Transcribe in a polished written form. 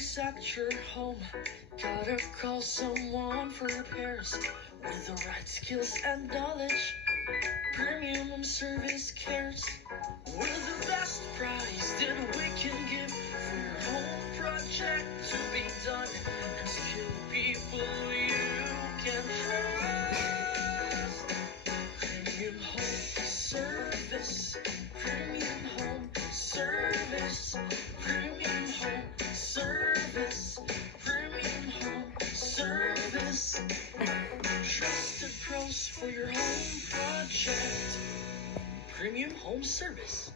issues at your home, gotta call someone for repairs with the right skills and knowledge. Premium Service Cares. We're the best price that we can give for your home project to be done, and skilled people you can trust. Premium Home Service. Premium Home Service. Premium Home Service. Premium Home Service. Trusted pros for your home project. Premium Home Service.